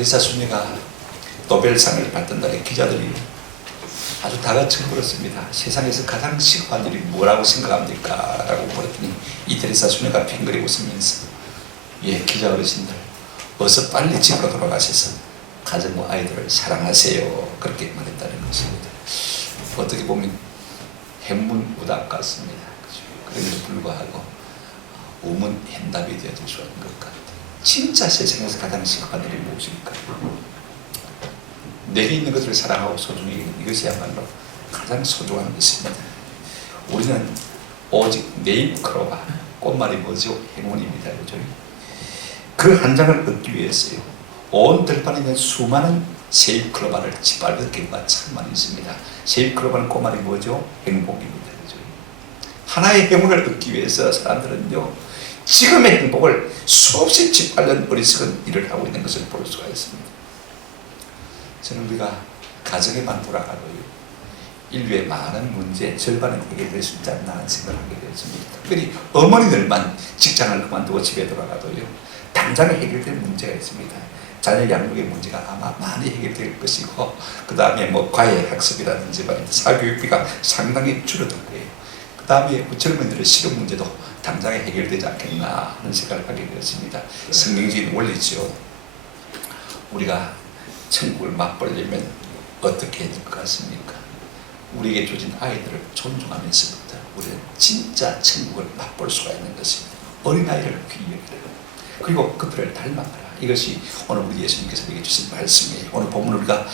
테레사 수녀가 노벨상을 받던 날에 기자들이 아주 다같이 물었습니다. 세상에서 가장 시급한 일이 뭐라고 생각합니까? 라고 물었더니 이 테레사 수녀가 빙그레 웃으면서 기자 어르신들 어서 빨리 집으로 돌아가셔서 가정과 아이들을 사랑하세요. 그렇게 말했다는 것입니다. 어떻게 보면 행문우답 같습니다. 그럼에도 불구하고 우문현답이 되어줄 수 있는 것 같아요. 진짜 세상에서 가장 시급한 일이 무엇일까? 내게 있는 것을 사랑하고 소중히 여기는 이것이야말로 가장 소중한 것입니다. 우리는 오직 네잎크로바, 꽃말이 뭐죠? 행운입니다. 그죠? 그 한 장을 얻기 위해서요, 온 들판에 있는 수많은 세잎크로바를 짓밟을 경우가 참 많이 있습니다. 세잎크로바는 꽃말이 뭐죠? 행복입니다. 그죠? 하나의 행운을 얻기 위해서 사람들은요, 지금의 행복을 수없이 짓밟는 어리석은 일을 하고 있는 것을 볼 수가 있습니다. 저는 우리가 가정에만 돌아가고요, 인류의 많은 문제 절반은 해결될 수 있지 않나 하는 생각을 하게 되었습니다. 특별히 어머니들만 직장을 그만두고 집에 돌아가도요, 당장에 해결될 문제가 있습니다. 자녀 양육의 문제가 아마 많이 해결될 것이고, 그 다음에 과외 학습이라든지 사교육비가 상당히 줄어들 거예요. 그 다음에 젊은이들의 실업 문제도 당장에 해결되지 않겠나 하는 생각을 하게 되었습니다. 성경적인 원리죠. 우리가 천국을 맛보려면 어떻게 해야 될 것 같습니까? 우리에게 주어진 아이들을 존중하면서부터 우리는 진짜 천국을 맛볼 수가 있는 것입니다. 어린아이를 귀히 여기라. 그리고 그들을 닮아가라. 이것이 오늘 우리 예수님께서 우리에게 주신 말씀이에요. 오늘 본문을 우리가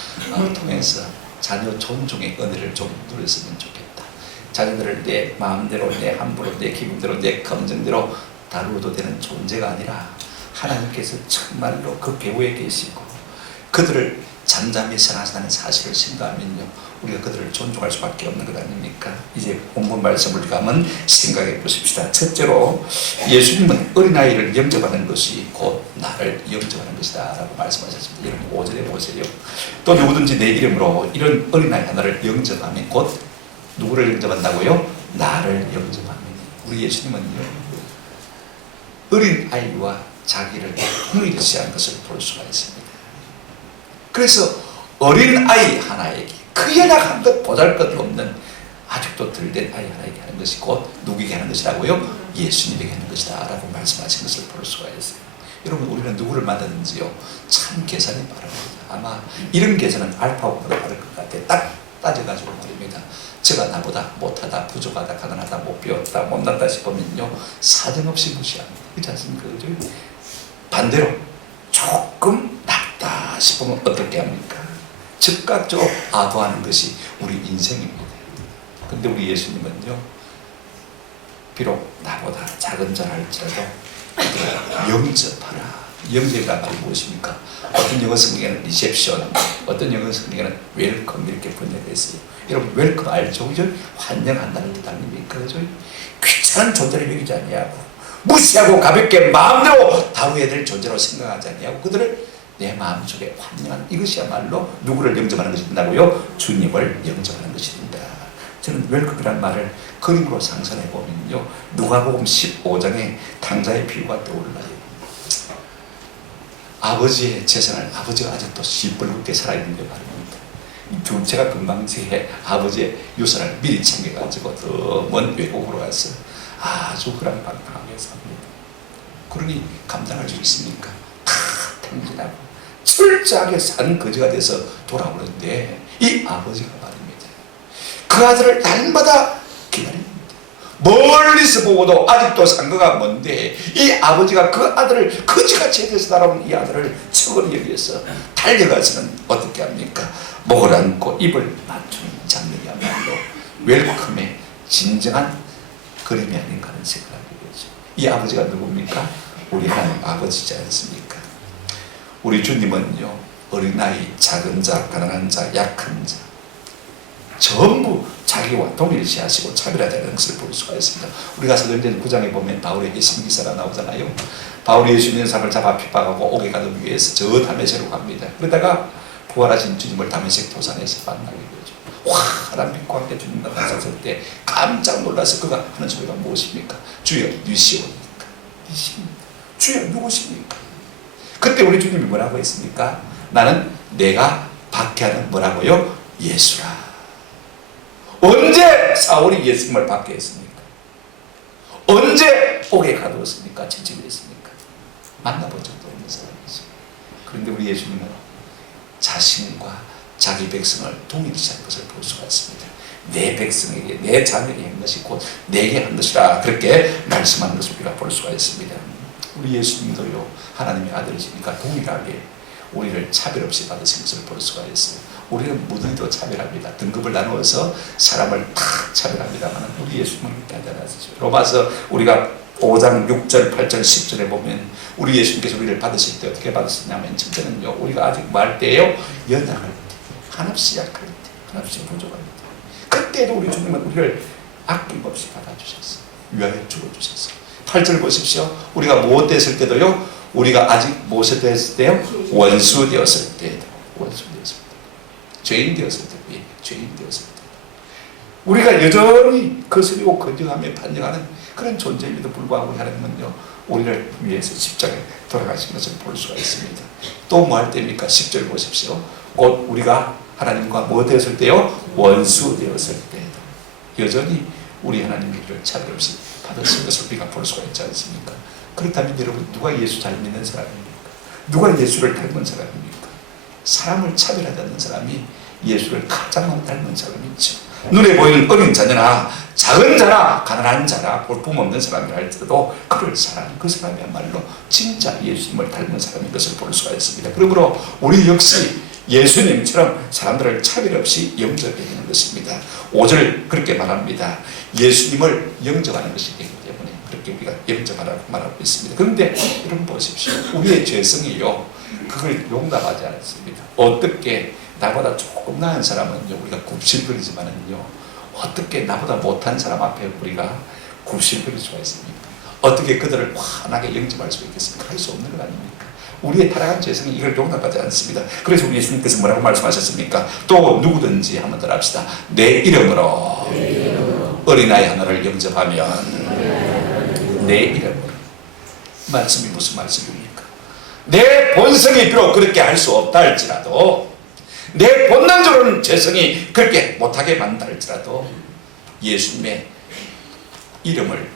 통해서 자녀 존중의 은혜를 좀 누렸으면 좋겠다. 자녀들을 내 마음대로, 내 함부로, 내 기분대로, 내 감정대로 다루어도 되는 존재가 아니라 하나님께서 정말로 그 배후에 계시고 그들을 잠잠히 사랑하시는 사실을 생각하면요, 우리가 그들을 존중할 수밖에 없는 것 아닙니까? 이제 본문 말씀을 우리가 한번 생각해 보십시다. 첫째로, 예수님은 어린아이를 영접하는 것이 곧 나를 영접하는 것이다 라고 말씀하셨습니다. 여러분 5절에 보세요. 또 누구든지 내 이름으로 이런 어린아이 하나를 영접하면 곧 누구를 영접한다고요? 나를 영접하면. 우리 예수님은요, 어린아이와 자기를 동일시한 것을 볼 수가 있습니다. 그래서 어린아이 하나에게, 그 연약한 것 보잘것없는 아직도 덜 된 아이 하나에게 하는 것이 곧 누구에게 하는 것이라고요? 예수님에게 하는 것이다 라고 말씀하신 것을 볼 수가 있어요. 여러분, 우리는 누구를 만나든지요, 참 계산이 빠릅니다. 아마 이런 계산은 알파고보다 빠를 것 같아요. 딱 따져가지고 말입니다. 제가 나보다 못하다, 부족하다, 가난하다, 못 배웠다, 못났다 싶으면요, 사정없이 무시합니다. 그렇지 않습니까? 그죠? 반대로 조금 낫다 싶으면 어떻게 합니까? 즉각적으로 아부하는 것이 우리 인생입니다. 근데 우리 예수님은요, 비록 나보다 작은 자라 할지라도 영접하라. 영접이란 말이 무엇입니까? 어떤 영어 성경에는 리셉션, 어떤 영어 성경에는 웰컴 이렇게 번역되어 있어요. 여러분, 웰컴 알죠? 그죠? 환영한다는 뜻 아닙니까? 그죠? 귀찮은 존재를 여기지 않냐고, 무시하고 가볍게 마음대로 다루어야 될 존재로 생각하지 않냐고, 그들을 내 마음속에 환영하는, 이것이야말로 누구를 영접하는 것이 된다고요? 주님을 영접하는 것이 된다. 저는 웰컴이라는 말을 그림으로 상상해 보면요, 누가복음 15장에 탕자의 비유가 떠올라요. 아버지의 재산을, 아버지가 아직도 시뻘겋게 살아있는 게 말입니다. 둘째가 금방 제 아버지의 유산을 미리 챙겨가지고 더 먼 외국으로 가서 아주 그랑방탕하게 삽니다. 그러니 감당할 수 있습니까? 다 탕진하고 철저하게 산 거지가 돼서 돌아오는데, 이 아버지가 말입니다, 그 아들을 날마다 기다립니다. 멀리서 보고도 아직도 상거가 먼데 이 아버지가 그 아들을 거지같이 해서 날아온 이 아들을 척을 여기서 달려가서는 어떻게 합니까? 목을 안고 입을 맞추는 장면이야말로 웰컴의 진정한 그림이 아닌가 하는 생각을 하게 되죠. 이 아버지가 누굽니까? 우리 하나님 아버지지 않습니까? 우리 주님은요, 어린아이, 작은 자, 가난한 자, 약한 자 전부 자기와 동일시하시고 차별하자는 것을 볼 수가 있습니다. 우리가 사도행전 9장에 보면 바울에게 신기사가 나오잖아요. 바울이 예수 믿는 사람을 잡아 핍박하고 옥에 가두기 위해서 저 다메섹으로 갑니다. 그러다가 부활하신 주님을 다메섹 도산에서 만나게 되죠. 화란 빛과 함께 주님 나타나셨을 때 깜짝 놀라서 그가 하는 소리가 무엇입니까? 주여 누구시옵니까? 주여 누구십니까? 그때 우리 주님이 뭐라고 했습니까? 나는 내가 박해하는 뭐라고요? 예수라. 언제 사울이 예수님을 박해했습니까? 언제 옥에 가두었습니까? 채찍했습니까? 만나본 적도 없는 사람이죠. 그런데 우리 예수님은 자신과 자기 백성을 동일시한 것을 볼 수가 있습니다. 내 백성에게, 내 자녀에게 한 것이 곧 내게 한 것이라 그렇게 말씀하는 것을 우리가 볼 수가 있습니다. 우리 예수님도요, 하나님의 아들이시니까 동일하게 우리를 차별 없이 받으신 것을 볼 수가 있어요. 우리는 모두도 차별합니다. 등급을 나누어서 사람을 다 차별합니다만 우리 예수님은 그렇게 하지 않으시죠. 로마서 우리가 5장 6절 8절 10절에 보면 우리 예수님께서 우리를 받으실 때 어떻게 받으셨냐면, 첫째는요, 우리가 아직 말 때요, 연약할 때, 한없이 약할 때, 한없이 부족할 때, 그때도 우리 주님은 우리를 아낌없이 받아주셨어요. 위하여 죽어주셨어요. 8절 보십시오. 우리가 무엇 됐을 때도요, 우리가 아직 무엇이 됐을 때요? 원수 되었을 때도, 원수 되었을 때, 죄인 되었을 때, 죄인 되었을 때, 우리가 여전히 거스리고 거절하며 반역하는 그런 존재임에도 불구하고 하나님은요, 우리를 위해서 십자가에 돌아가신 것을 볼 수가 있습니다. 또 뭐 할 때입니까? 10절 보십시오. 곧 우리가 하나님과 뭐 되었을 때요? 원수 되었을 때도 여전히 우리 하나님의 길을 차별 없이 받으신 것을 우리가 볼 수가 있지 않습니까? 그렇다면 여러분, 누가 예수 잘 믿는 사람입니까? 누가 예수를 닮은 사람입니까? 사람을 차별하지 않는 사람이 예수를 가장 많이 닮은 사람이죠. 눈에 보이는 어린 자녀나 작은 자나 가난한 자나 볼품없는 사람이라 할지라도 그를 사랑하는 그 사람이야말로 진짜 예수님을 닮은 사람인 것을 볼 수가 있습니다. 그러므로 우리 역시 예수님처럼 사람들을 차별 없이 영접해야 되는 것입니다. 5절 그렇게 말합니다. 예수님을 영접하는 것이 되기 때문에 그렇게 우리가 영접하라고 말하고 있습니다. 그런데 여러분 보십시오. 우리의 죄성이요, 그걸 용납하지 않습니다. 어떻게 나보다 조금 나은 사람은요, 우리가 굽실거리지만은요, 어떻게 나보다 못한 사람 앞에 우리가 굽실거릴 수가 있습니까? 어떻게 그들을 환하게 영접할 수 있겠습니까? 할 수 없는 것 아닙니까? 우리의 타락한 죄성이 이걸 용납하지 않습니다. 그래서 우리 예수님께서 뭐라고 말씀하셨습니까? 또 누구든지 한번 더 합시다. 내 이름으로 어린아이 하나를 영접하면, 내 이름으로. 말씀이 무슨 말씀입니까? 내 본성이 비록 그렇게 할 수 없다 할지라도, 내 본능적으로는 죄성이 그렇게 못하게 만든다 할지라도 예수님의 이름을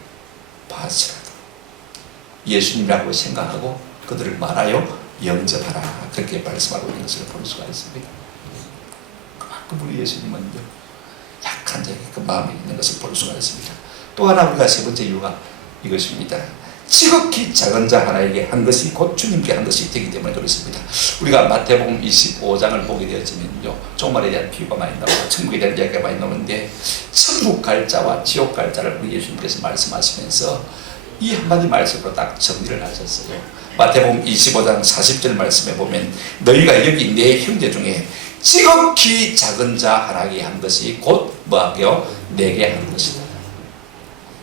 봐서라도 예수님이라고 생각하고 그들을 말하여 영접하라, 그렇게 말씀하고 있는 것을 볼 수가 있습니다. 그만큼 우리 예수님은요, 약한 자에게 그 마음이 있는 것을 볼 수가 있습니다. 또 하나 우리가 세 번째 이유가 이것입니다. 지극히 작은 자 하나에게 한 것이 곧 주님께 한 것이 되기 때문에 그렇습니다. 우리가 마태복음 25장을 보게 되었지만요, 종말에 대한 비유가 많이 나오고 천국에 대한 이야기가 많이 나오는데, 천국 갈 자와 지옥 갈 자를 우리 예수님께서 말씀하시면서 이 한마디 말씀으로 딱 정리를 하셨어요. 마태복음 25장 40절 말씀에 보면, 너희가 여기 내 형제 중에 지극히 작은 자 하나에게 한 것이 곧 뭐하게요? 내게 한 것이다.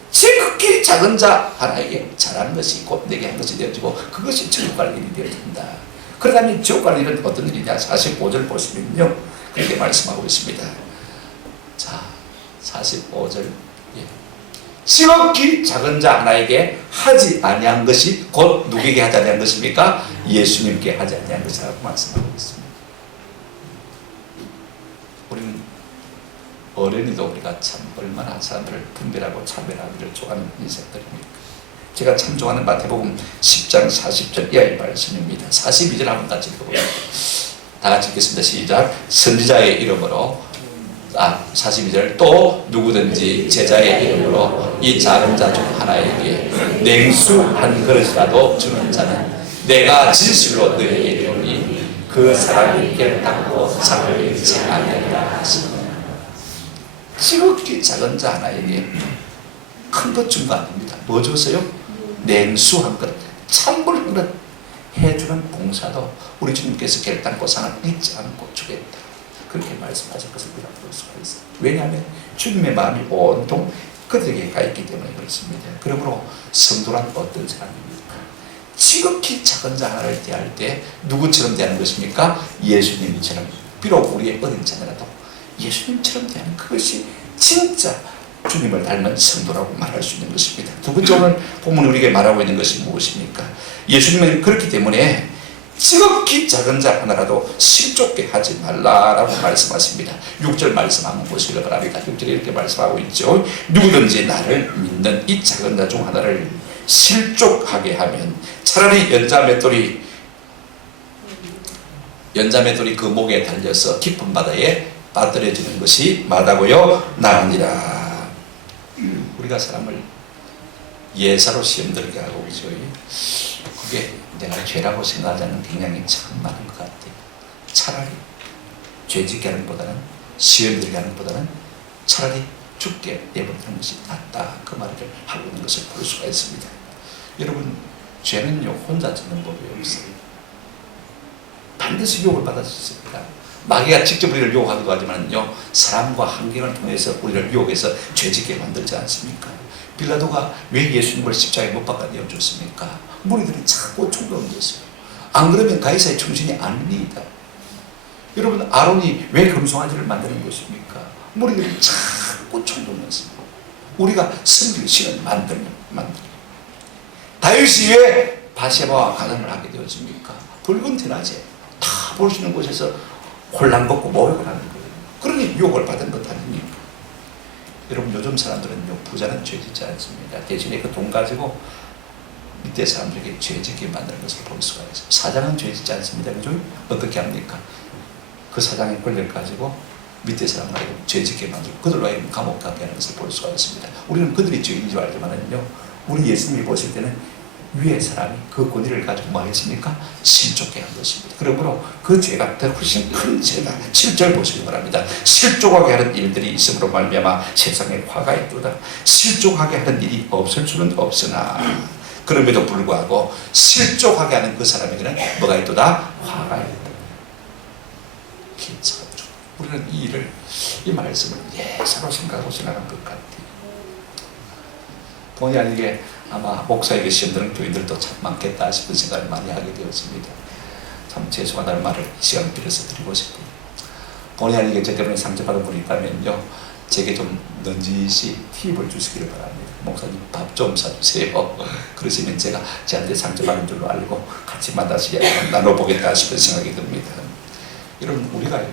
지극히 작은 자 하나에게 잘하는 것이 곧 내게 한 것이 되어지고, 그것이 천국 갈 일이 되어진다. 그러다면 지옥 갈 일은 어떤 일이냐? 45절 보시면요, 그렇게 말씀하고 있습니다. 자, 45절. 지극히 작은 자 하나에게 하지 아니한 것이 곧 누구에게 하지 아니한 것입니까? 예수님께 하지 아니한 것이라고 말씀하고 있습니다. 우리는 어른이도 우리가 참 얼마나 사람들을 분별하고 차별하기를 좋아하는 인생들입니까? 제가 참 좋아하는 마태복음 10장 40절 이하의 말씀입니다. 42절 한번 같이 읽어보세요. 다 같이 읽겠습니다. 시작. 선지자의 이름으로, 42절, 또 누구든지 제자의 이름으로 이 작은 자 중 하나에게 냉수 한 그릇이라도 주는 자는 내가 진실로 너희에게 이르노니 그 사람이 깨닫고 상을 잃지 아니하리라 하시니라. 지극히 작은 자 하나에게 큰 것 준 거 아닙니다. 뭐 줬어요? 냉수 한 그릇, 찬물 한 그릇 해주는 봉사도 우리 주님께서 결단코 상을 잊지 않고 주겠다, 그렇게 말씀하실 것을 우리가 볼 수가 있어요. 왜냐하면 주님의 마음이 온통 그들에게 가 있기 때문에 그렇습니다. 그러므로 성도란 어떤 사람입니까? 지극히 작은 자 하나를 대할 때 누구처럼 대하는 것입니까? 예수님처럼. 비록 우리의 어린 자녀라도 예수님처럼 대하는 그것이 진짜 주님을 닮은 성도라고 말할 수 있는 것입니다. 두 번째, 오늘 본문이 우리에게 말하고 있는 것이 무엇입니까? 예수님은 그렇기 때문에 지극히 작은 자 하나라도 실족게 하지 말라라고 말씀하십니다. 6절 말씀 한번 보시기 바랍니다. 6절에 이렇게 말씀하고 있죠. 누구든지 나를 믿는 이 작은 자 중 하나를 실족하게 하면 차라리 연자맷돌이 그 목에 달려서 깊은 바다에 빠뜨려지는 것이 마다고요 나으니라. 우리가 사람을 예사로 시험 들게 하고 있죠. 그게 내가 죄라고 생각하지 않는 굉장히 참 많은 것 같아요. 차라리 죄짓게 하는 것보다는, 시험 들게 하는 것보다는 차라리 죽게 내버리는 것이 낫다, 그 말을 하고 있는 것을 볼 수가 있습니다. 여러분, 죄는요 혼자 짓는 법이 없어요. 반드시 유혹을 받을 수 있습니다. 마귀가 직접 우리를 유혹하기도 하지만요, 사람과 환경을 통해서 우리를 유혹해서 죄짓게 만들지 않습니까? 빌라도가 왜 예수님을 십자가에 못 박아 내어줬습니까? 무리들이 자꾸 충동했어요. 안 그러면 가이사의 충신이 아닙니다. 여러분, 아론이 왜 금송아지를 만드는 것입니까? 무리들이 자꾸 충동했습니다. 우리가 섬길 신을 만들면. 다윗이 왜 바세바와 가담을 하게 되었습니까? 붉은 테라제 다 볼 수 있는 곳에서 혼란 벗고 모욕을 하는 거예요. 그러니 유혹을 받은 것 아닙니까? 여러분, 요즘 사람들은요, 부자는 죄짓지 않습니다. 대신에 그 돈 가지고 밑에 사람들에게 죄짓게 만드는 것을 볼 수가 있어요. 사장은 죄짓지 않습니다. 그죠? 어떻게 합니까? 그 사장의 권력을 가지고 밑에 사람들에게 죄짓게 만들고 그들로 하여금 감옥 가게 하는 것을 볼 수가 있습니다. 우리는 그들이 죄인인 줄 알지만은요, 우리 예수님이 보실 때는 위에 사람이 그 권위를 가지고 뭐 했습니까? 실족해 한 것입니다. 그러므로 그 죄가 더 훨씬 큰 죄다. 7절 보시기 바랍니다. 실족하게 하는 일들이 있음으로 말미암아 세상에 화가 있도다. 실족하게 하는 일이 없을 수는 없으나 그럼에도 불구하고 실족하게 하는 그 사람에게는 뭐가 있도다? 화가 있다. 우리는 이 말씀을 예사로 생각하고 지나간 것 같아요. 본의 아니게 아마 목사에게 시험 드는 교인들도 참 많겠다 싶은 생각을 많이 하게 되었습니다. 참 죄송하다는 말을 이 시간 빌어서 드리고 싶어요. 본의 아니게 저 때문에 상처받은 분이 있다면요, 제게 좀 넌지시 팁을 주시기를 바랍니다. 목사님, 밥 좀 사주세요. 그러시면 제가 저한테 상처받은 줄로 알고 같이 만나서 나눠보겠다 싶은 생각이 듭니다. 여러분, 우리가요,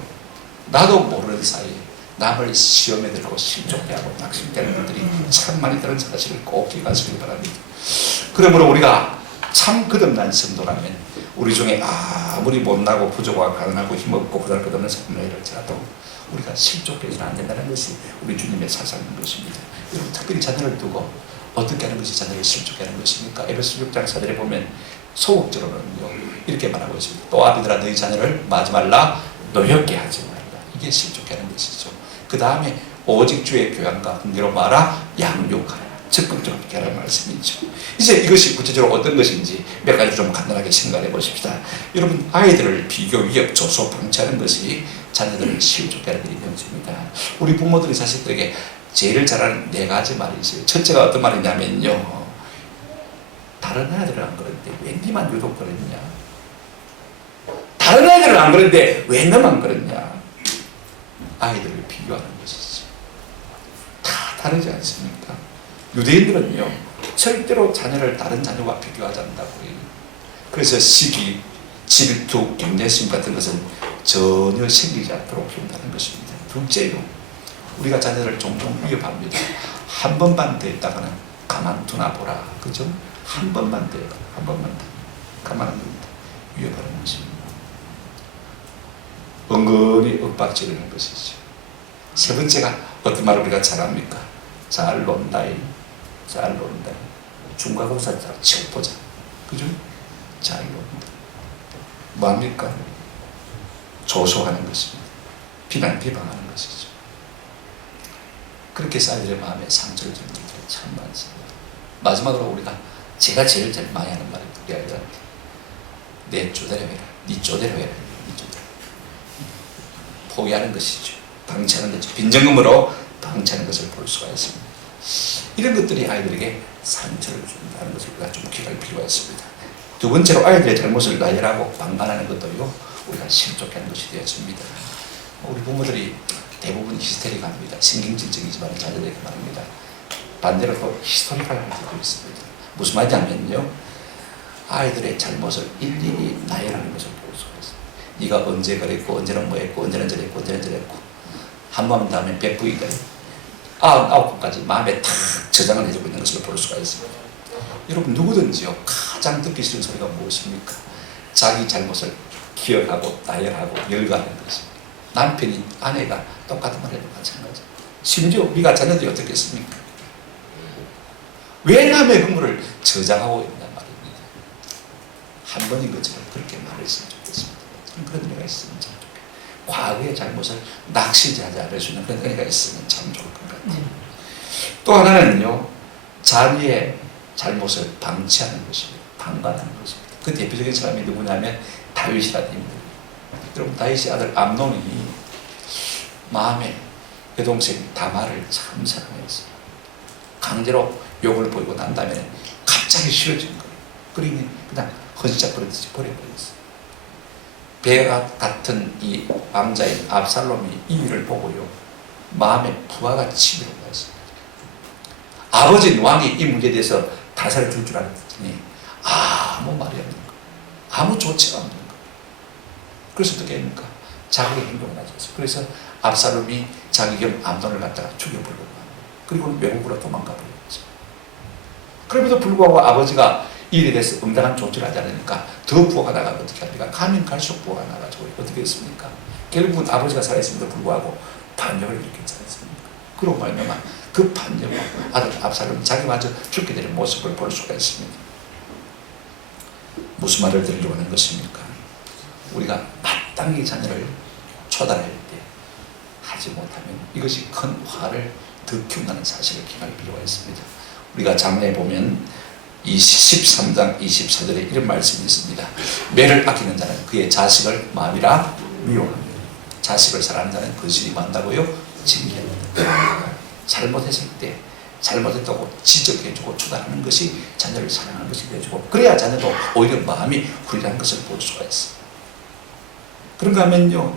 나도 모르는 사이에 남을 시험에 들고 실족해하고 낙심되는 분들이 참 많이 다른 사실을 꼭 기억하시기 바랍니다. 그러므로 우리가 참 거듭난 성도라면 우리 중에 아무리 못나고 부족하고 가난하고 힘없고 보잘것없는 사람을 할지라도 우리가 실족해서는 안 된다는 것이 우리 주님의 사상인 것입니다. 여러분, 특별히 자녀를 두고 어떻게 하는 것이 자녀를 실족해 하는 것입니까? 에베소 6장 4절에 보면 소극적으로는요, 이렇게 말하고 있습니다. 또 아비들아, 너희 자녀를 마지 말라, 노엽게 하지 말라. 이게 실족해 하는 것이죠. 그 다음에 오직 주의 교양과 훈계로 말아 양육하라. 적극적으로 하라는 말씀이죠. 이제 이것이 구체적으로 어떤 것인지 몇 가지 좀 간단하게 생각해 보십시다. 여러분, 아이들을 비교, 위협, 조소, 방치하는 것이 자녀들을 실족해 하는 일이 되어집니다. 우리 부모들이 자식들에게 제일 잘하는 4가지 말이 있어요. 첫째가 어떤 말이냐면요, 다른 아이들은 안 그런데 왜 니만 유독 그랬냐? 다른 아이들은 안 그런데 왜 너만 그랬냐? 아이들을 비교하는 것이지. 다 다르지 않습니까? 유대인들은요, 절대로 자녀를 다른 자녀와 비교하지 않는다고 해요. 그래서 시기, 질투, 인내심 같은 것은 전혀 생기지 않도록 한다는 것입니다. 둘째요, 우리가 자녀를 종종 위협합니다. 한 번만 됐다가는 가만두나 보라. 그죠? 한 번만 돼요. 한 번만 돼. 가만 안 둡니다. 위협하는 것입니다. 은근히 윽박지르는 것이죠. 세 번째가 어떤 말을 우리가 잘 합니까? 잘 논다이. 잘 논다. 중간고사 잘 치워보자. 그죠? 잘 논다. 뭐합니까? 조소하는 것입니다. 비방하는 것이죠. 그렇게 해서 아이들의 마음에 상처를 주는 일들이 참 많습니다. 마지막으로 우리가 제가 제일 많이 하는 말은 우리 아이들한테 내 쪼대로 해라. 네 쪼대로 해라. 네 쪼대로. 포기하는 것이죠. 방치하는 거죠. 빈정음으로 방치하는 것을 볼 수가 있습니다. 이런 것들이 아이들에게 상처를 준다는 것을 우리가 좀 기억할 필요가 있습니다. 두 번째로 아이들의 잘못을 나열하고 방관하는 것도요, 우리가 실족하는 것이 되었습니다. 우리 부모들이 대부분 히스테릭합니다. 신경질적이지만 자녀들에게 말합니다. 반대로 또 히스토리컬한 것도 있습니다. 무슨 말이냐면요, 아이들의 잘못을 일일이 나열하는 것을 볼 수가 있어요. 네가 언제 그랬고, 언제는 뭐 했고, 언제는 저랬고, 언제는 저랬고. 한 번 다음에 100부위가 99번까지 마음에 탁 저장을 해주고 있는 것을 볼 수가 있습니다. 여러분 누구든지요, 가장 듣기 싫은 소리가 무엇입니까? 자기 잘못을 기억하고 나열하고 열거하는 것입니다. 남편이 아내가 똑같은 말 해도 마찬가지입니다. 심지어 우리가 자녀들이 어떻겠습니까? 왜 남의 흥물을 저장하고 있단 말입니다. 한 번인 것처럼 그렇게 말했으면 좋겠습니다. 저는 그런 은혜가 있으면 참 좋겠습니다. 과거의 잘못을 낚시하지 않을 수 있는 그런 은혜가 있으면 참 좋을 것 같아요. 또 하나는요, 자녀의 잘못을 방치하는 것입니다. 방관하는 것입니다. 그 대표적인 사람이 누구냐면 다윗이라는 인물입니다. 여러분, 다윗의 아들 암논이 마음에 여동생 다말을 참 사랑했어요. 강제로 욕을 보이고 난 다음에 갑자기 싫어진 거예요. 그러니 그냥 헌시작 버리듯이 버려버렸어요. 배가 같은 이 왕자인 압살롬이 이 일을 보고요, 마음에 부하가 치밀어 갔습니다. 아버지 왕이 이 문제에 대해서 다사를 줄 줄 알았더니 아무 말이 없는 거예요. 아무 조치가 없는 거예요. 그래서 어떻게 합니까? 자기의 행동을 가졌어요. 그래서 압살롬이 자기 겸 암논을 갖다가 죽여버리고 그리고 외국으로 도망가 버렸죠. 그럼에도 불구하고 아버지가 이 일에 대해서 응당한 조치를 하지 않으니까 더 부하가 나가고 어떻게 합니까? 가면 갈수록 부하가 나가지고 어떻게 했습니까? 결국은 아버지가 살아있음에도 불구하고 반역을 일으켰지 않습니까? 그러고 말미암아 그 반역으로 아들 압살롬이 자기마저 죽게 되는 모습을 볼 수가 있습니다. 무슨 말을 드리려고 하는 것입니까? 우리가 마땅히 자녀를 초단할 때 하지 못하면 이것이 큰 화를 더 키운다는 사실을 기억할 필요가 있습니다. 우리가 장래에 보면 13장 24절에 이런 말씀이 있습니다. 매를 아끼는 자는 그의 자식을 마음이라 미워합니다. 자식을 사랑하는 자는 거실이 만나고요 징계합니다. 잘못했을 때 잘못했다고 지적해주고 초단하는 것이 자녀를 사랑하는 것이 되어주고, 그래야 자녀도 오히려 마음이 후련한 것을 볼 수가 있어요. 그런가 하면요,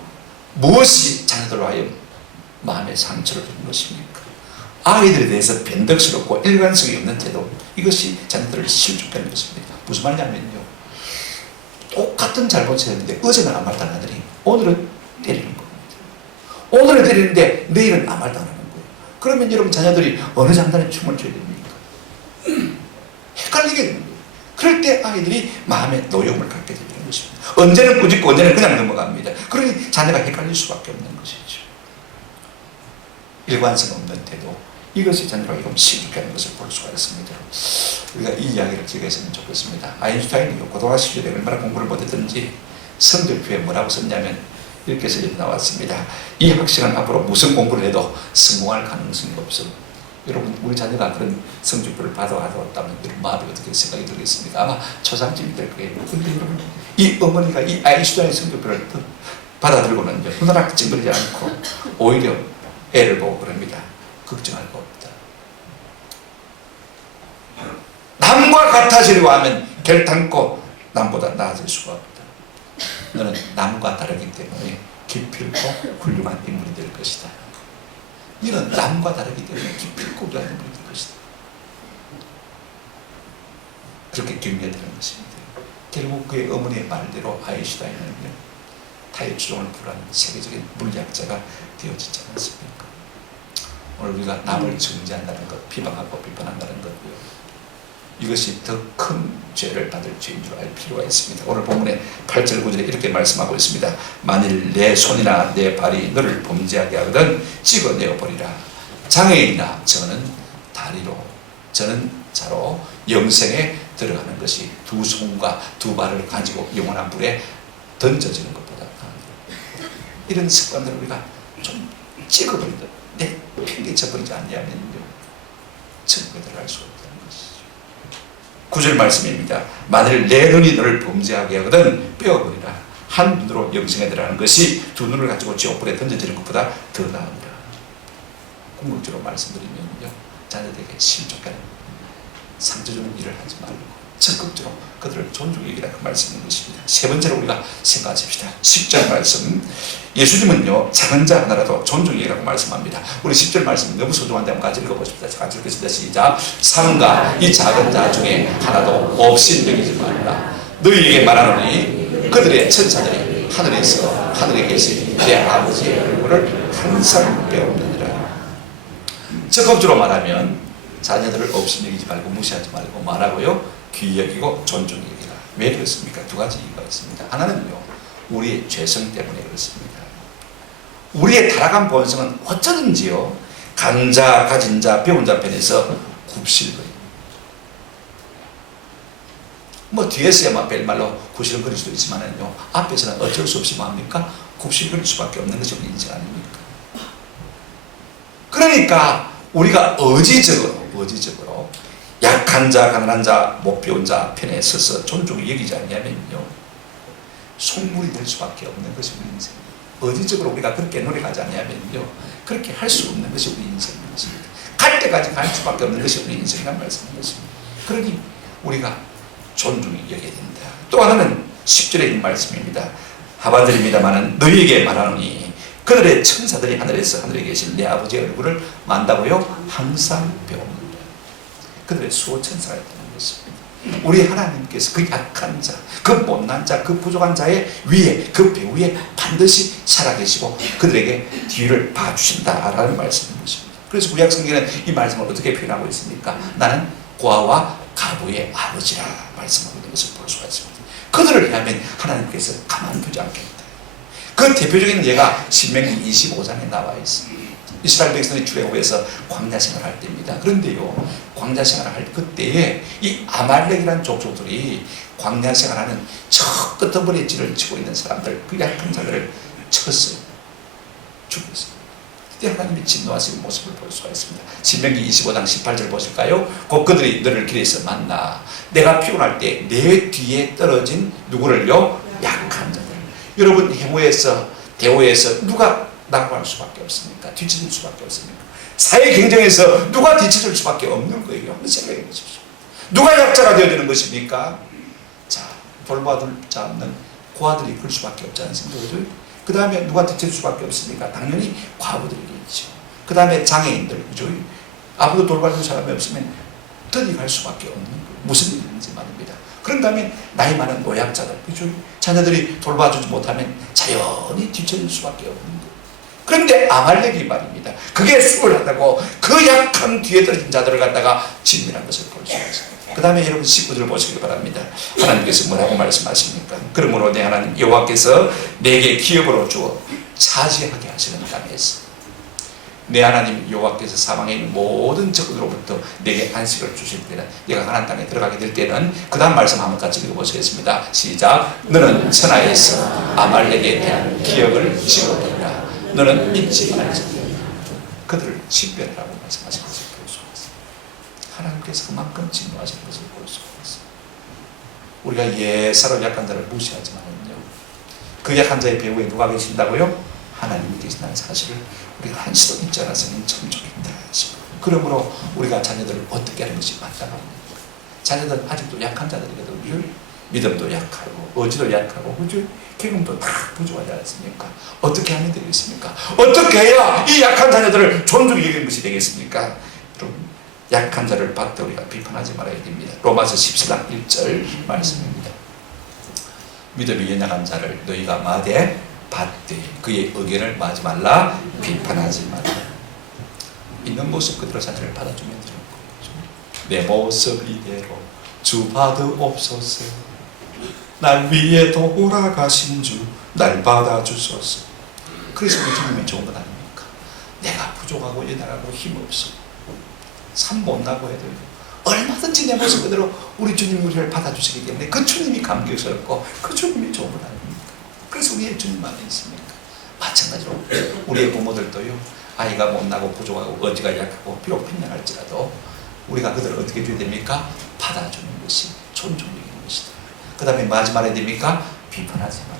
무엇이 자녀들로 하여금 마음에 상처를 주는 것입니까? 아이들에 대해서 변덕스럽고 일관성이 없는 태도, 이것이 자녀들을 실족해 하는 것입니다. 무슨 말이냐면요, 똑같은 잘못을 했는데 어제는 아무 말도 안 하더니 오늘은 때리는 겁니다. 오늘은 때리는데 내일은 아무 말도 안 하는 거예요. 그러면 여러분 자녀들이 어느 장단에 춤을 춰야 됩니까? 헷갈리게 되는 거예요. 그럴 때 아이들이 마음에 노여움을 갖게 되는 것입니다. 언제는 꾸짖고 언제는 그냥 넘어갑니다. 그러니 자녀가 헷갈릴 수밖에 없는 것이죠. 일관성 없는 태도, 이것이 자녀로 하여금 실족해 하는 것을 볼 수가 있습니다. 우리가 이 이야기를 기억했으면 좋겠습니다. 아인슈타인이 고등학교 시절에 얼마나 공부를 못했든지 성적표에 뭐라고 썼냐면 이렇게 써 나왔습니다. 이 학생은 앞으로 무슨 공부를 해도 성공할 가능성이 없어. 여러분, 우리 자녀가 그런 성적표를 받아왔다면 여러분 마음이 어떻게 생각이 들겠습니까? 아마 초상집이 될 거예요. 그런데 여러분, 이 어머니가 이 아인슈타인의 성적표를 받아들고는 훈훈하게 찡그리지 않고 오히려 애를 보고 그럽니다. 걱정할 거 없다. 남과 같아지려고 하면 결단코 남보다 나아질 수가 없다. 너는 남과 다르기 때문에 기필코 훌륭한 인물이 될 것이다. 너는 남과 다르기 때문에 기필코 훌륭한 인물이 될 것이다. 그렇게 격려되는 것입니다. 결국 그의 어머니의 말대로 아인슈타인은요, 타의 추종을 불하는 세계적인 물리학자가 되어지지 않았습니까? 오늘 우리가 남을 정죄한다는 것, 비방하고 비판한다는 것고요, 이것이 더 큰 죄를 받을 죄인 줄 알 필요가 있습니다. 오늘 본문의 8절 9절에 이렇게 말씀하고 있습니다. 만일 내 손이나 내 발이 너를 범죄하게 하거든 찍어내어 버리라. 장애인이나 저는 다리로, 저는 자로 영생에 들어가는 것이 두 손과 두 발을 가지고 영원한 불에 던져지는 것보다 나아요. 이런 습관들을 우리가 좀 찍어버린다, 내 팽개쳐버리지 않냐면요, 천국에 들어갈 수 없다는 것이죠. 9절 말씀입니다. 만일 내 눈이 너를 범죄하게 하거든 빼어버리라. 한 눈으로 영생에 들어가는 것이 두 눈을 가지고 지옥불에 던져지는 것보다 더 나으니라. 궁극적으로 말씀드리면요, 자녀들에게 실족하는 상처 주는 일을 하지 말고 적극적으로 그들을 존중히 여기라 그 말씀인 것입니다. 세 번째로 우리가 생각하십시다. 10절 말씀, 예수님은요 작은 자 하나라도 존중히 여기라고 말씀합니다. 우리 10절 말씀 너무 소중한데 한번 같이 읽어보십시다. 제가 읽겠습니다. 시작. 삼가 이 작은 자 중에 하나도 없이 여기지 말라. 너희에게 말하노니 그들의 천사들이 하늘에 계신 내 아버지의 얼굴을 항상 배웁느니라. 적극적으로 말하면 자녀들을 업신여기지 말고 무시하지 말고 말하고요 귀히 여기고 존중히 여기라. 왜 그렇습니까? 두 가지 이유가 있습니다. 하나는요 우리의 죄성 때문에 그렇습니다. 우리의 타락한 본성은 어쩌든지요 가진 자, 배운 자 편에서 굽실거립니다. 뭐 뒤에서야만 벨말로 구실거릴 수도 있지만은요 앞에서는 어쩔 수 없이 뭐합니까? 굽실거릴 수밖에 없는 것이 우리 인생 아닙니까? 그러니까 우리가 의지적으로 약한 자, 가난한 자, 못 배운 자 편에 서서 존중히 여기지 않냐면요 속물이 될 수밖에 없는 것이 우리 인생입니다. 의지적으로 우리가 그렇게 노력하지 않냐면요 그렇게 할 수 없는 것이 우리 인생인 것입니다. 갈 때까지 갈 수밖에 없는 것이 우리 인생이란 말씀인 것입니다. 그러니 우리가 존중히 여겨야 된다. 또 하나는 10절의 이 말씀입니다. 하반절입니다마는 너희에게 말하노니 그들의 천사들이 하늘에 계신 내 아버지의 얼굴을 만다고요 항상 배웁니다. 그들의 수호천사가 있다는 것입니다. 우리 하나님께서 그 약한 자, 그 못난 자, 그 부족한 자의 위에, 그 배 위에 반드시 살아계시고 그들에게 뒤를 봐주신다라는 말씀인 것입니다. 그래서 구약 성경에는 이 말씀을 어떻게 표현하고 있습니까? 나는 고아와 가부의 아버지라 말씀하고 있는 것을 볼 수가 있습니다. 그들을 위하면 하나님께서 가만두지 않겠다. 그 대표적인 예가 신명기 25장에 나와 있습니다. 이스라엘 백성이 출애굽해서 광야 생활할 때입니다. 그런데요 광야 생활할 그때에 이 아말렉이라는 족속들이 광야 생활하는 저 끝머리에 찌를 치고 있는 사람들, 그 약한 자들을 쳤어요. 죽였어요. 그때 하나님이 진노하시는 모습을 볼 수가 있습니다. 신명기 25장 18절 보실까요? 곧 그들이 너를 길에서 만나 내가 피곤할 때 내 뒤에 떨어진 누구를요? 약한 자들. 여러분 해무에서 대오에서 누가 낙오할 수밖에 없습니까? 뒤처질 수밖에 없습니까? 사회 경쟁에서 누가 뒤처질 수밖에 없는 거예요. 한번 생각해 보십시오. 누가 약자가 되어지는 것입니까? 자, 돌봐줄 자 없는 고아들이 그럴 수밖에 없지 않습니까? 그 다음에 누가 뒤처질 수밖에 없습니까? 당연히 과부들이겠죠. 그 다음에 장애인들, 그죠? 아무도 돌봐줄 사람이 없으면 떠니 갈 수밖에 없는 거예요. 무슨 일인지 말입니다. 그런 다음에 나이 많은 노약자들, 그죠? 자녀들이 돌봐주지 못하면 자연히 뒤처질 수밖에 없는 거예요. 그런데 아말렉이 말입니다. 그게 수를 한다고 그 약한 뒤에 떨어진 자들을 갖다가 진멸한 것을 볼 수 있습니다. 그 다음에 여러분 19절을 보시기 바랍니다. 하나님께서 뭐라고 말씀하십니까? 그러므로 내 하나님 여호와께서 내게 기업으로 주어 차지하게 하시는 땅에서 내 하나님 여호와께서 사방에 있는 모든 적들로부터 내게 안식을 주실 때는 내가 가나안 땅에 들어가게 될 때는 그 다음 말씀 한번 같이 읽어보시겠습니다. 시작. 너는 천하에서 아말렉에 대한 기억을 지워버리라. 너는 잊지 말지. 그들을 진멸하라고 말씀하신 것을 볼 수가 있습니다. 하나님께서 그만큼 진노하신 것을 볼 수가 있습니다. 우리가 예사로 약한 자를 무시하지만요 그 약한 자의 배후에 누가 계신다고요? 하나님이 계신다는 사실을 우리가 한시도 잊지 않았으면 참 좋겠다 싶어요. 그러므로 우리가 자녀들을 어떻게 하는 것이 맞다고 합니까? 자녀들 아직도 약한 자들이거든요. 믿음도 약하고 의지도 약하고 그죠? 경험도 다 부족하지 않습니까? 어떻게 하면 되겠습니까? 어떻게 해야 이 약한 자녀들을 존중히 여기는 것이 되겠습니까? 여러분 약한 자를 받되 우리가 비판하지 말아야 됩니다. 로마서 14장 1절 말씀입니다. 믿음이 연약한 자를 너희가 마대 받되 그의 의견을 마지 말라. 비판하지 말라. 있는 모습 그대로 자녀를 받아주면 되는 거죠. 내 모습 이대로 주 받으옵소서. 날 위해 돌아가신 주 날 받아주소서. 그래서 우리 주님이 좋은 것 아닙니까? 내가 부족하고 연약하고 힘없어 참 못나고 해도 얼마든지 내 모습 그대로 우리 주님이 우리를 받아주시기 때문에 그 주님이 감격스럽고 그 주님이 좋은 것 아닙니까? 그래서 우리의 주님만이 있습니까? 마찬가지로 우리의 부모들도요 아이가 못나고 부족하고 의지가 약하고 비록 빈약할지라도 우리가 그들을 어떻게 해줘야 됩니까? 받아주는 것이 존중적인 것이다. 그 다음에 마지 말아야 됩니까? 비판하지 말아요.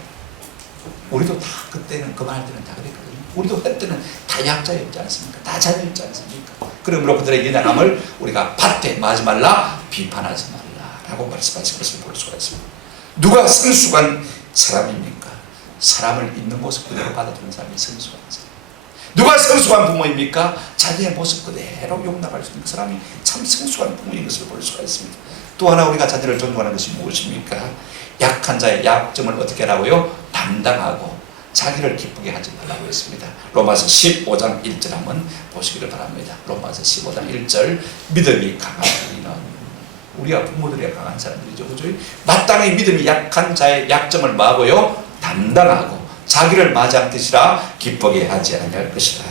우리도 다 그때는 그 말 때는 다 그랬거든요. 우리도 그때는 다 약자였지 않습니까? 다 자녀였지 않습니까? 그러므로 그들의 연약함을 우리가 받되 마지 말라. 비판하지 말라 라고 말씀하신 것을 볼 수가 있습니다. 누가 성숙한 사람입니까? 사람을 있는 모습 그대로 받아주는 사람이 성숙한 사람. 누가 성숙한 부모입니까? 자기의 모습 그대로 용납할 수 있는 그 사람이 참 성숙한 부모인 것을 볼 수가 있습니다. 또 하나 우리가 자녀를 존중하는 것이 무엇입니까? 약한 자의 약점을 어떻게 하라고요? 담당하고 자기를 기쁘게 하지 말라고 했습니다. 로마서 15장 1절 한번 보시기를 바랍니다. 로마서 15장 1절 믿음이 강한 우리는 우리가 부모들이 강한 사람들이죠. 그죠? 마땅히 믿음이 약한 자의 약점을 뭐하고요? 담당하고 자기를 마주한 뜻이라 기쁘게 하지 아니할 것이다.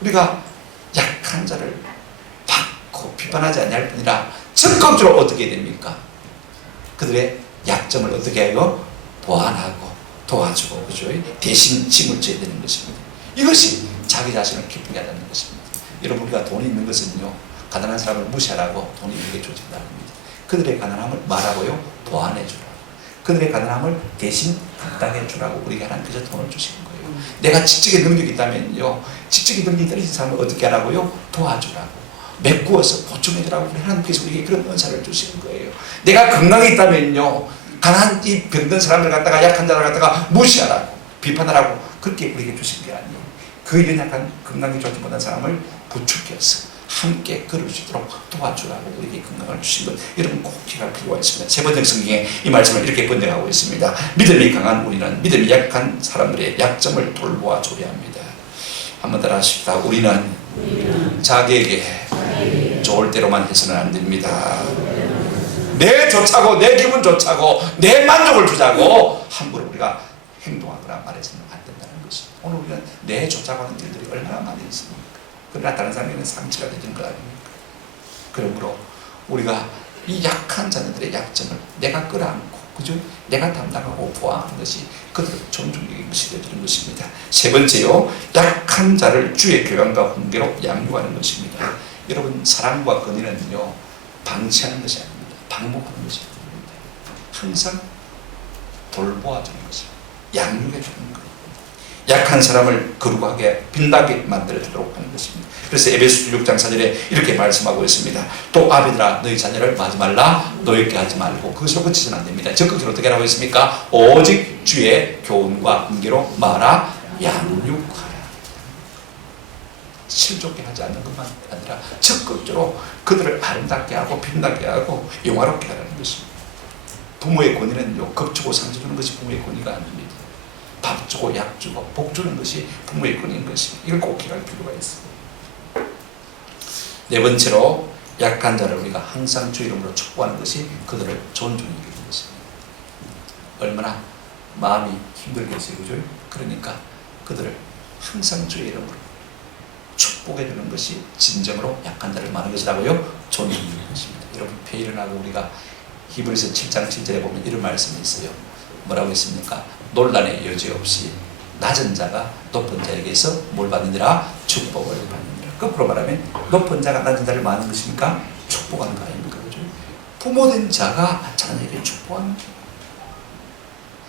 우리가 약한 자를 받고 비판하지 아니할 뿐이라 적극적으로 어떻게 됩니까? 그들의 약점을 어떻게 해요? 보완하고 도와주고 그죠? 대신 짐을 져야 되는 것입니다. 이것이 자기 자신을 기쁘게 하는 것입니다. 여러분 우리가 돈이 있는 것은요 가난한 사람을 무시하라고 돈이 있게 주지 않습니다. 그들의 가난함을 말하고요 보완해 주라고 그들의 가난함을 대신 감당해 주라고 우리가 하나님께서 돈을 주시는 거예요. 내가 지적인 능력이 있다면요 지적인 능력이 떨어진 사람을 어떻게 하라고요? 도와주라고 메꾸어서 보충해 주라고 우리 하나님께서 우리에게 그런 은사를 주시는 거예요. 내가 건강이 있다면요 가난한 이 병든 사람을 갖다가 약한 자를 갖다가 무시하라고 비판하라고 그렇게 우리에게 주신 게 아니에요. 그 연약한 건강이 좋지 못한 사람을 부축해서 함께 걸을 수 있도록 도와주라고 우리에게 건강을 주신 것 여러분 꼭 기억할 필요가 있습니다. 세 번째 성경에 이 말씀을 이렇게 번역하고 있습니다. 믿음이 강한 우리는 믿음이 약한 사람들의 약점을 돌보아줘야 합니다. 한번 따라 하십시다. 우리는 자기에게 좋을 대로만 해서는 안 됩니다. 내 좋자고 내 기분 좋자고 내 만족을 주자고 함부로 우리가 행동하거나 말해서는 안 된다는 것입니다. 오늘 우리는 내 좋자고 하는 일들이 얼마나 많이 있습니까? 그러나 다른 사람에게는 상처가 되는 것 아닙니까? 그러므로 우리가 이 약한 자녀들의 약점을 내가 끌어안고 그죠? 내가 담당하고 보호하는 것이 그들을 존중력의 것이 되어주는 것입니다. 세 번째요 약한 자를 주의 교양과 훈계로 양육하는 것입니다. 여러분 사랑과 권위는요 방치하는 것이 아닙니다. 방목하는 것이 아닙니다. 항상 돌보아주는 것입니다. 양육해 주는 것입니다. 약한 사람을 거룩하게 빛나게 만들어주도록 하는 것입니다. 그래서 에베소서 6장 4절에 이렇게 말씀하고 있습니다. 또 아비들아 너희 자녀를 마지 말라 노엽게 하지 말고 그것으로 그치서는 안 됩니다. 적극적으로 어떻게 하라고 했습니까? 오직 주의 교훈과 훈계로 말아 양육하라. 실족게 하지 않는 것만 아니라 적극적으로 그들을 아름답게 하고 빛나게 하고 영화롭게 하라는 것입니다. 부모의 권위는요 겁주고 상처 주는 것이 부모의 권위가 아닙니다. 밥 주고 약 주고 복 주는 것이 부모의 권위인 것입니다. 이걸 꼭 기억할 필요가 있습니다. 네 번째로 약한 자를 우리가 항상 주 이름으로 축복하는 것이 그들을 존중해 주는 것입니다. 얼마나 마음이 힘들겠어요. 그죠? 그러니까 그들을 항상 주의 이름으로 축복해 주는 것이 진정으로 약한 자를 많은 것이라고요? 존중해 주는 것입니다. 여러분 페일은하고 우리가 히브리서 7장 7절에 보면 이런 말씀이 있어요. 뭐라고 했습니까? 논란의 여지 없이 낮은 자가 높은 자에게서 뭘 받느니라? 축복을 받느니라. 거꾸로 말하면 높은 자가 낮은 자를 많은 것입니까? 축복하는 거 아닙니까? 그죠? 부모된 자가 자녀에게 축복하는 거예요.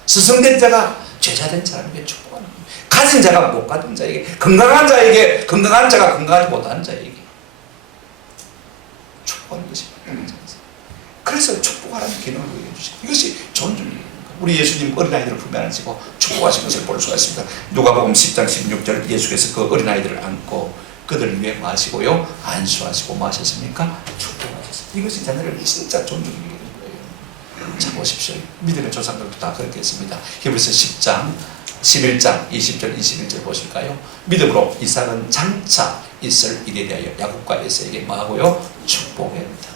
스승된 자가 제자된 사람에게 축복하는 거예요. 가진 자가 못 가진 자에게, 건강한 자에게, 건강한 자가 건강하지 못한 자에게 축복하는 것이 그래서 축복하라는 개념을 보여주시고 이것이 존중이에요. 우리 예수님 어린아이들을 품에 안으시고 축복하신 것을 볼 수가 있습니다. 누가복음 10장 16절 예수께서 그 어린아이들을 안고 그들을 위해 마시고요 안수하시고 마셨습니까? 축복하셨습니다. 이것이 자녀를 진짜 존중하게 되는 거예요. 자 보십시오. 믿음의 조상들도 다 그렇게 했습니다. 히브리서 10장 11장 20절 21절 보실까요? 믿음으로 이삭은 장차 있을 일에 대하여 야곱과 에사에게 뭐하고요? 축복했다.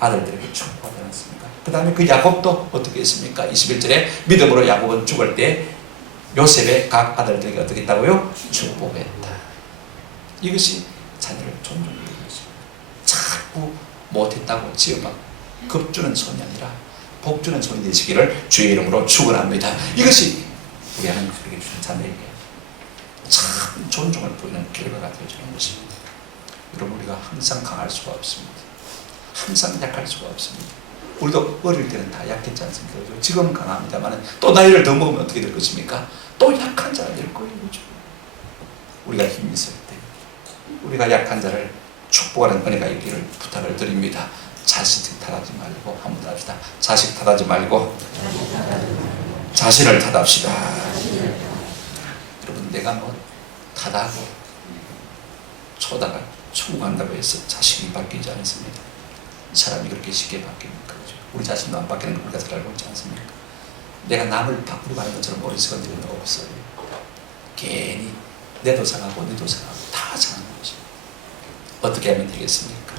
아들들에게 축복하지 않았습니까? 그 다음에 그 야곱도 어떻게 했습니까? 21절에 믿음으로 야곱은 죽을 때 요셉의 각 아들들에게 어떻게 했다고요? 축복했다. 이것이 자녀를 존중하는 것입니다. 자꾸 못했다고 지어막 겁주는 손이 아니라 복주는 손이 되시기를 주의 이름으로 축원합니다. 이것이 우리 하나님께서 주신 자녀에게 참 존중을 보이는 결과가 되어주는 것입니다. 여러분 우리가 항상 강할 수가 없습니다. 항상 약할 수가 없습니다. 우리도 어릴 때는 다 약했지 않습니까? 그렇죠? 지금 강합니다만 또 나이를 더 먹으면 어떻게 될 것입니까? 또 약한 자가 될 거예요. 그렇죠? 우리가 힘이 있을 때 우리가 약한 자를 축복하는 은혜가 있기를 부탁을 드립니다. 자식 탓하지 말고 한번 더 합시다. 자식 탓하지 말고 자신을 탓합시다. 여러분, 내가 뭐 탓하고 초다가 추구한다고 해서 자식이 바뀌지 않습니다. 사람이 그렇게 쉽게 바뀝니까? 그렇죠? 우리 자신도 안 바뀌는 걸 우리가 잘 알고 있지 않습니까? 내가 남을 바꾸려고 하는 것처럼 머릿속에 들은 거 없어요. 괜히 내도 상하고 너도 상하고 다 상하는 거죠. 어떻게 하면 되겠습니까?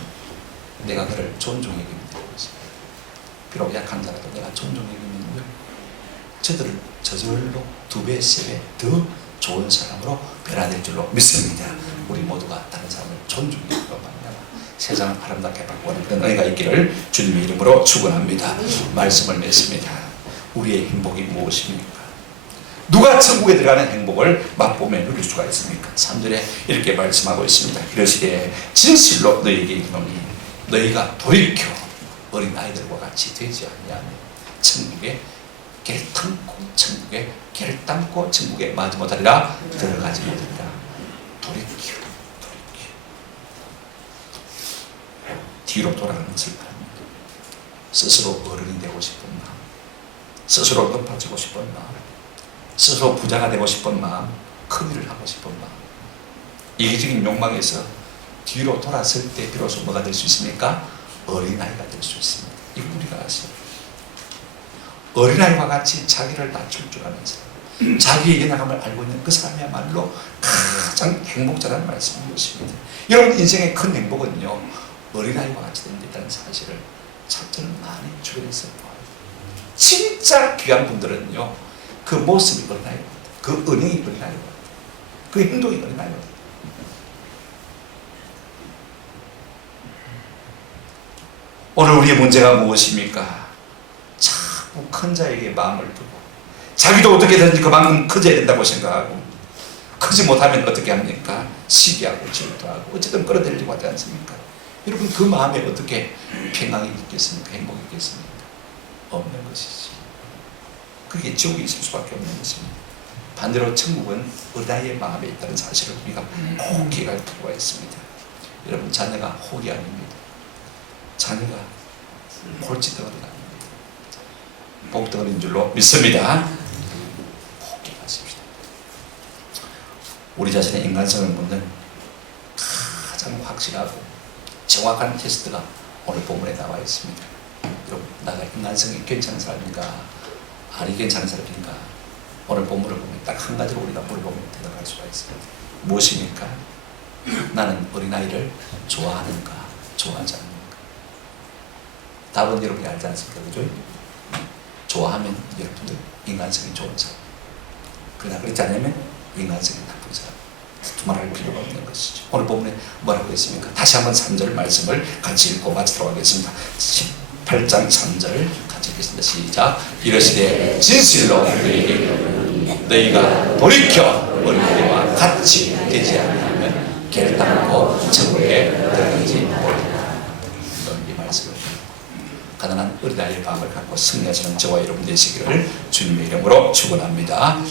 내가 그를 존중해 주면 되는 거죠. 비록 약한 자라도 내가 존중해 주면 저들을 저절로 2배, 3배 더 좋은 사람으로 변화될 줄로 믿습니다. 우리 모두가 다른 사람을 존중해 주고 말미암아 세상을 아름답게 바꾸는 그런 은혜가 있기를 주님의 이름으로 축원합니다. 말씀을 맺습니다. 우리의 행복이 무엇입니까? 누가 천국에 들어가는 행복을 맛보며 누릴 수가 있습니까? 3절에 이렇게 말씀하고 있습니다. 이러시되 진실로 너희에게 이르노니 너희가 돌이켜 어린 아이들과 같이 되지 아니하면 천국에 개를 담고 천국에 마지 못하리라. 들어가지 못하리라. 돌이켜 뒤로 돌아가는 것을 바랍니다. 스스로 어른이 되고 싶은 마음, 스스로 높아지고 싶은 마음, 스스로 부자가 되고 싶은 마음, 큰 일을 하고 싶은 마음, 이기적인 욕망에서 뒤로 돌았을 때 비로소 뭐가 될 수 있습니까? 어린아이가 될 수 있습니다. 이거 우리가 아세요. 어린아이와 같이 자기를 낮출 줄 아는 사람, 자기의 연약함을 알고 있는 그 사람이야말로 가장 행복자라는 말씀인 것입니다. 여러분, 인생의 큰 행복은요, 어린아이와 같이 된다는 사실을 저는 많이 주변에서 봐요. 진짜 귀한 분들은요, 그 모습이 어린아이 같아요. 그 은행이 어린아이 같아요. 그 행동이 어린아이 같아요. 오늘 우리의 문제가 무엇입니까? 자꾸 큰 자에게 마음을 두고 자기도 어떻게든지 그만큼 커져야 된다고 생각하고 크지 못하면 어떻게 합니까? 시기하고 질투하고 어쨌든 끌어들이려고 하지 않습니까? 여러분, 그 마음에 어떻게 평강이 있겠습니까? 행복이 있겠습니까? 없는 것이지. 그게 지옥에 있을 수밖에 없는 것입니다. 반대로 천국은 어린아이의 마음에 있다는 사실을 우리가 꼭 기억할 필요가 있습니다. 여러분, 자녀가 혹이 아닙니다. 자녀가 골칫덩어리가 아닙니다. 복덩어리인 줄로 믿습니다. 꼭 기억하십시다. 우리 자신의 인간성을 묻는 가장 확실하고 정확한 테스트가 오늘 본문에 나와 있습니다. 여러분, 나가 인간성이 괜찮은 사람인가 아니 괜찮은 사람인가, 오늘 본문을 보면 딱 한 가지로 우리가 물어보면 대답할 수가 있습니다. 무엇입니까? 나는 어린아이를 좋아하는가 좋아하지 않는가? 답은 여러분이 알지 않습니까? 그죠? 좋아하면 여러분들 인간성이 좋은 사람, 그러나 그렇지 않으면 인간성이 나쁜 사람. 두말할 필요가 없는 것이죠. 오늘 본문에 뭐라고 했습니까? 다시 한번 3절 말씀을 같이 읽고 마치도록 하겠습니다. 18장 3절 같이 읽겠습니다. 시작. 이러시되 진실로 너희가 돌이켜 어린아이와 같이 되지 않으면 개를 담고 천국에 들어가지 못하리라. 이 말씀을 가난한 어린아이의 마음을 갖고 승리하시는 저와 여러분 되시기를 주님의 이름으로 축원합니다.